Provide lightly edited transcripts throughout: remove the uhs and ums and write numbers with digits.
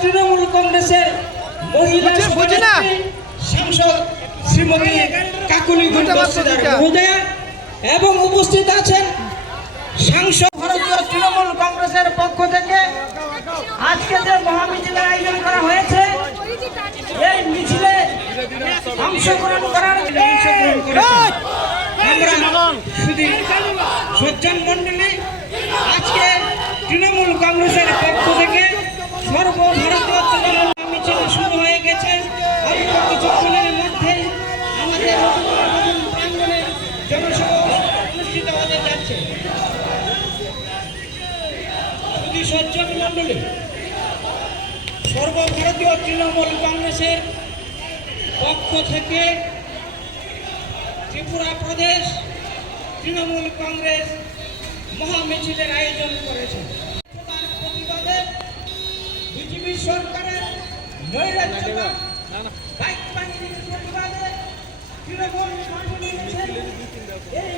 তৃণমূল কংগ্রেসের মহিলা সাংসদ শ্রীমতী কাকুলি মহোদয়া এবং উপস্থিত আছেন সাংসদ ভারতীয় তৃণমূল কংগ্রেসের পক্ষ থেকে আজকে যে মহামিছিলের আয়োজন করা হয়েছে এই মিছিলে অংশগ্রহণ করার আমরা শুধু সজ্জন মন্ডলী আজকে তৃণমূল কংগ্রেসের পক্ষ থেকে সর্বভারতীয় তৃণমূল মিছিল শুরু হয়ে গেছে। অল্প কিছুক্ষণের মধ্যে আমাদের প্রাঙ্গণে জনসভা অনুষ্ঠিত হতে যাচ্ছে। শুধু সজ্জন মন্ডলী সর্বভারতীয় তৃণমূল কংগ্রেসের পক্ষ থেকে ত্রিপুরা প্রদেশ তৃণমূল কংগ্রেস মহামিছিলের আয়োজন করেছে। তার প্রতিবাদে বিজেপি সরকারের নৈরাজ্যবাদ বাইক বাহিনীর প্রতিবাদে তৃণমূল কংগ্রেসের এই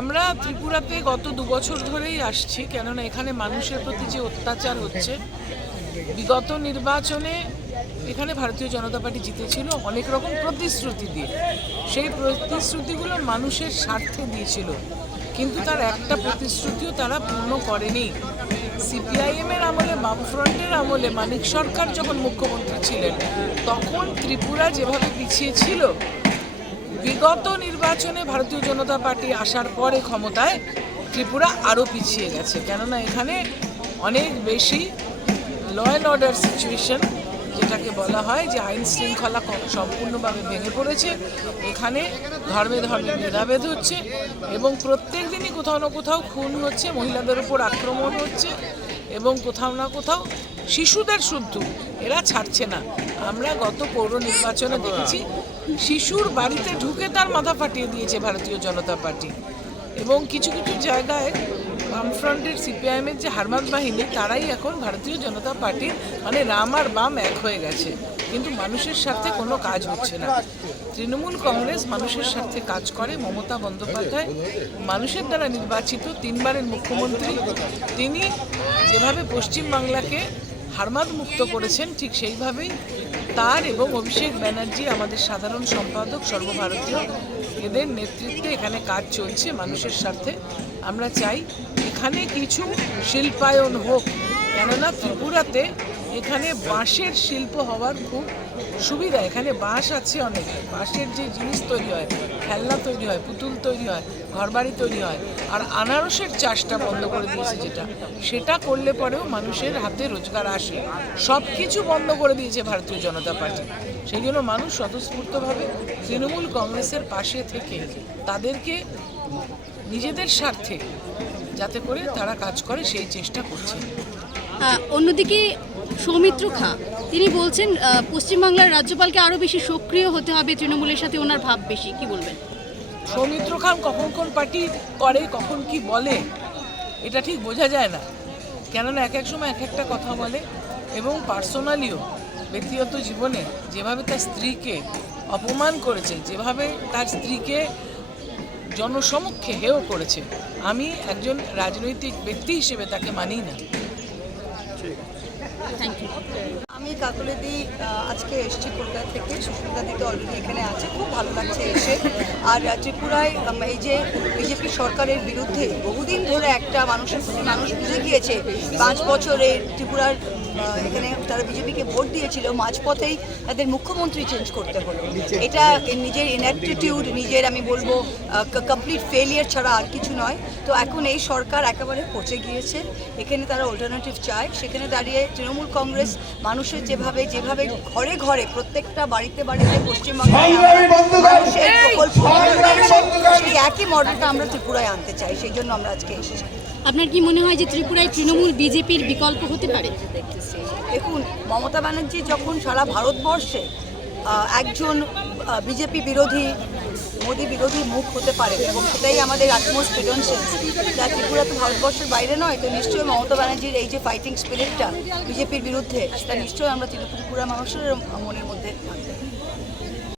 আমরা ত্রিপুরাতে গত 2 বছর ধরেই আসছি, কেননা এখানে মানুষের প্রতি যে অত্যাচার হচ্ছে। বিগত নির্বাচনে এখানে ভারতীয় জনতা পার্টি জিতেছিল অনেক রকম প্রতিশ্রুতি দিয়ে। সেই প্রতিশ্রুতিগুলো মানুষের স্বার্থে দিয়েছিল, কিন্তু তার একটা প্রতিশ্রুতিও তারা পূর্ণ করেনি। সিপিআইএমের আমলে, বামফ্রন্টের আমলে মানিক সরকার যখন মুখ্যমন্ত্রী ছিলেন তখন ত্রিপুরা যেভাবে পিছিয়ে ছিল, বিগত নির্বাচনে ভারতীয় জনতা পার্টি আসার পরে ক্ষমতায় ত্রিপুরা আরও পিছিয়ে গেছে। কেননা এখানে অনেক বেশি ল অ্যান্ড অর্ডার সিচুয়েশন, যেটাকে বলা হয় যে আইন শৃঙ্খলা সম্পূর্ণভাবে ভেঙে পড়েছে। এখানে ধর্মে ধর্মে ভেদাভেদ হচ্ছে এবং প্রত্যেক দিনই কোথাও না কোথাও খুন হচ্ছে, মহিলাদের উপর আক্রমণ হচ্ছে এবং কোথাও না কোথাও শিশুদের শুদ্ধ এরা ছাড়ছে না। আমরা গত পৌর নির্বাচনে দেখেছি শিশুর বাড়িতে ঢুকে তার মাথা ফাটিয়ে দিয়েছে ভারতীয় জনতা পার্টি। এবং কিছু কিছু জায়গায় বামফ্রন্টের সিপিআইএমের যে হারমাদ বাহিনী, তারাই এখন ভারতীয় জনতা পার্টির মানে রাম আর বাম এক হয়ে গেছে, কিন্তু মানুষের স্বার্থে কোনো কাজ হচ্ছে না। তৃণমূল কংগ্রেস মানুষের স্বার্থে কাজ করে। মমতা বন্দ্যোপাধ্যায় মানুষের দ্বারা নির্বাচিত 3 বারের মুখ্যমন্ত্রী, তিনি যেভাবে পশ্চিমবাংলাকে হারমাদ মুক্ত করেছেন ঠিক সেইভাবেই তার এবং অভিষেক ব্যানার্জি আমাদের সাধারণ সম্পাদক সর্বভারতীয়, এদের নেতৃত্বে এখানে কাজ চলছে মানুষের স্বার্থে। আমরা চাই এখানে কিছু শিল্পায়ন হোক, কেননা ত্রিপুরাতে এখানে বাঁশের শিল্প হওয়ার খুব সুবিধা। এখানে বাঁশ আছে অনেক, বাঁশের যে জিনিস তৈরি হয়, খেলনা তৈরি হয়, পুতুল তৈরি হয়, ঘরবাড়ি তৈরি হয়। আর আনারসের চাষটা বন্ধ করে দিয়েছে, সেটা করলে পরেও মানুষের হাতে রোজগার আসে। সব কিছু বন্ধ করে দিয়েছে ভারতীয় জনতা পার্টি। সেই জন্য মানুষ স্বতঃস্ফূর্তভাবে তৃণমূল কংগ্রেসের পাশে থেকে তাদেরকে নিজেদের স্বার্থে যাতে করে তারা কাজ করে সেই চেষ্টা করছে। অন্যদিকে সৌমিত্র খাঁ তিনি বলছেন পশ্চিমবাংলার রাজ্যপালকে আরও বেশি সক্রিয় হতে হবে, তৃণমূলের সাথে ওনার ভাব বেশি। কি বলবেন? সৌমিত্র খান কখন কোন পার্টি করে, কখন কি বলে, এটা ঠিক বোঝা যায় না। কেননা এক এক সময় এক একটা কথা বলে এবং পার্সোনালিও ব্যক্তিগত জীবনে যেভাবে তার স্ত্রীকে অপমান করেছে, যেভাবে তার স্ত্রীকে জনসমক্ষে হেয় করেছে, আমি একজন রাজনৈতিক ব্যক্তি হিসেবে তাকে মানি না। আমি কাকলিদি আজকে এসেছি কলকাতা থেকে। সুস্মিতা দি তো অলরেডি এখানে আছে, খুব ভালো লাগছে এসে। আর ত্রিপুরায় এই যে বিজেপি সরকারের বিরুদ্ধে বহুদিন ধরে একটা মানুষের প্রতি মানুষ বুঝে গিয়েছে, 5 বছরে ত্রিপুরার এখানে তারা বিজেপিকে ভোট দিয়েছিল, মাঝপথেই তাদের মুখ্যমন্ত্রী চেঞ্জ করতে হলো। এটা নিজের ইনঅ্যাটিটিউড, নিজের আমি বলবো কমপ্লিট ফেলিয়ার ছাড়া আর কিছু নয়। তো এখন এই সরকার একেবারে পচে গিয়েছে, এখানে তারা অল্টারনেটিভ চায়। সেখানে দাঁড়িয়ে তৃণমূল কংগ্রেস মানুষের যেভাবে ঘরে ঘরে প্রত্যেকটা বাড়িতে বাড়িতে পশ্চিমবঙ্গের প্রকল্প, সেই একই মডেলটা আমরা ত্রিপুরায় আনতে চাই। সেই জন্য আমরা আজকে এসেছি। আপনার কি মনে হয় যে ত্রিপুরায় তৃণমূল বিজেপির বিকল্প হতে পারে? দেখুন, মমতা ব্যানার্জি যখন সারা ভারতবর্ষে একজন বিজেপি বিরোধী, মোদী বিরোধী মুখ হতে পারে এবং সেটাই আমাদের আটমোস্ট ক্রিডেনশিয়াল। যা ত্রিপুরা তো ভারতবর্ষের বাইরে নয়, তো নিশ্চয়ই মমতা ব্যানার্জির এই যে ফাইটিং স্পিরিটটা বিজেপির বিরুদ্ধে, সেটা নিশ্চয়ই আমরা ত্রিপুরা মানুষের মনের মধ্যে থাকবে।